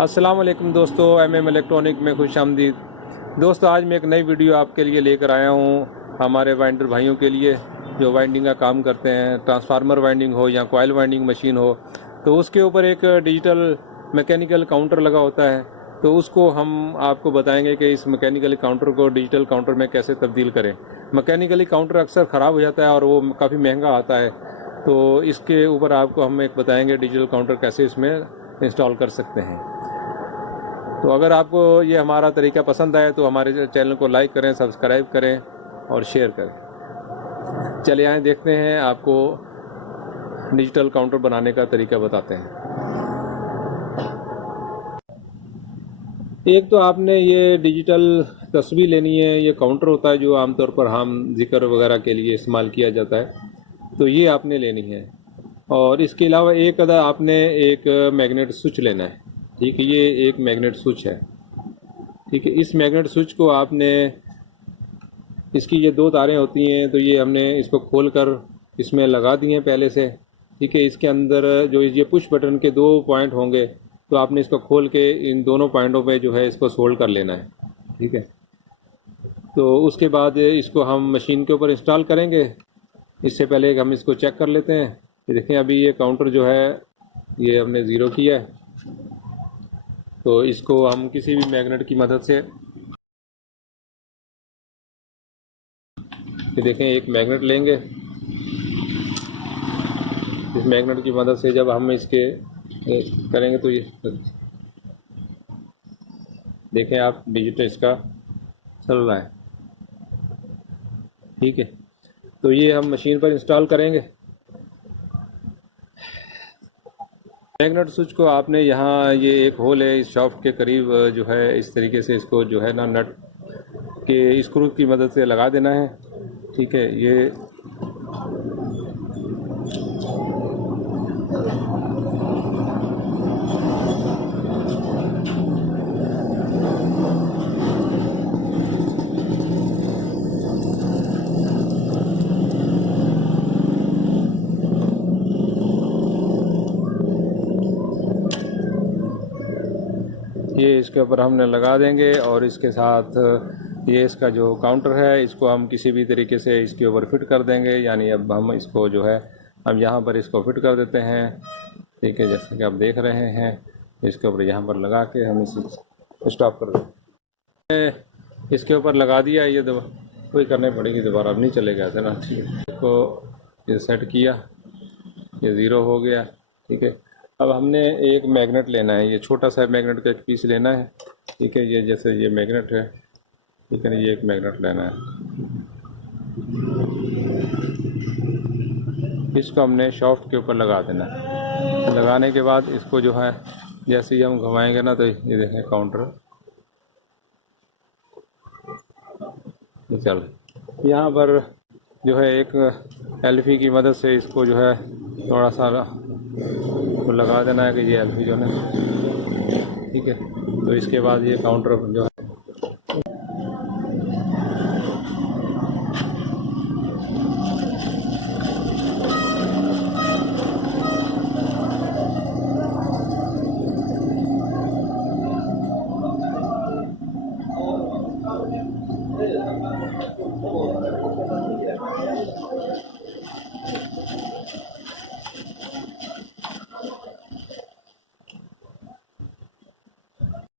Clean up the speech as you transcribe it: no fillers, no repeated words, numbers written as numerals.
अस्सलाम वालेकुम दोस्तों, MM इलेक्ट्रॉनिक में खुश आमदीद। दोस्तों, आज मैं एक नई वीडियो आपके लिए लेकर आया हूँ हमारे वाइंडर भाइयों के लिए जो वाइंडिंग का काम करते हैं। ट्रांसफार्मर वाइंडिंग हो या कॉइल वाइंडिंग मशीन हो, तो उसके ऊपर एक डिजिटल मैकेनिकल काउंटर लगा होता है। तो उसको हम आपको बताएंगे कि इस मैकेनिकल काउंटर को डिजिटल काउंटर में कैसे तब्दील करें। मैकेनिकली काउंटर अक्सर ख़राब हो जाता है और वो काफ़ी महंगा आता है, तो इसके ऊपर आपको हम एक बताएंगे डिजिटल काउंटर कैसे इसमें इंस्टॉल कर सकते हैं। तो अगर आपको ये हमारा तरीका पसंद आए तो हमारे चैनल को लाइक करें, सब्सक्राइब करें और शेयर करें। चलिए आए देखते हैं, आपको डिजिटल काउंटर बनाने का तरीका बताते हैं। एक तो आपने ये डिजिटल तस्वीर लेनी है। ये काउंटर होता है जो आमतौर पर हम जिक्र वगैरह के लिए इस्तेमाल किया जाता है, तो ये आपने लेनी है। और इसके अलावा एक अदा आपने एक मैग्नेट स्विच लेना है। ठीक है, ये एक मैग्नेट स्विच है। ठीक है, इस मैग्नेट स्विच को आपने, इसकी ये दो तारें होती हैं, तो ये हमने इसको खोलकर इसमें लगा दी हैं पहले से। ठीक है, इसके अंदर जो ये पुश बटन के दो पॉइंट होंगे, तो आपने इसको खोल के इन दोनों पॉइंटों पे जो है इसको सोल्ड कर लेना है। ठीक है, तो उसके बाद इसको हम मशीन के ऊपर इंस्टॉल करेंगे। इससे पहले हम इसको चेक कर लेते हैं। ये देखें, अभी ये काउंटर जो है ये हमने ज़ीरो किया है, तो इसको हम किसी भी मैग्नेट की मदद से, ये देखें एक मैग्नेट लेंगे। इस मैग्नेट की मदद से जब हम इसके करेंगे तो ये देखें आप, डिजिटल इसका चल रहा है। ठीक है, तो ये हम मशीन पर इंस्टॉल करेंगे। मैग्नेट स्विच को आपने यहाँ, ये एक होल है इस शाफ्ट के करीब, जो है इस तरीके से इसको जो है ना नट के स्क्रू की मदद से लगा देना है। ठीक है, ये इसके ऊपर हमने लगा देंगे। और इसके साथ ये इसका जो काउंटर है, इसको हम किसी भी तरीके से इसके ऊपर फिट कर देंगे। यानी अब हम इसको जो है हम यहाँ पर इसको फिट कर देते हैं। ठीक है, जैसे कि आप देख रहे हैं, इसके ऊपर यहाँ पर लगा के हम इसे स्टॉप कर देंगे। इसके ऊपर लगा दिया, ये कोई करनी पड़ेगी दोबारा, अब नहीं चलेगा ऐसे ना। ठीक है, इसको ये सेट किया, ये ज़ीरो हो गया। ठीक है, अब हमने एक मैग्नेट लेना है, ये छोटा सा मैग्नेट का एक पीस लेना है। ठीक है, ये जैसे ये मैग्नेट है, ठीक है, ये एक मैग्नेट लेना है। इसको हमने शाफ्ट के ऊपर लगा देना है। लगाने के बाद इसको जो है जैसे ही हम घुमाएंगे ना, तो ये देखें काउंटर ये चल। यहाँ पर जो है एक एलफी की मदद से इसको जो है थोड़ा सा तो लगा देना है कि ये एलपी जो है। ठीक है, तो इसके बाद ये काउंटर जो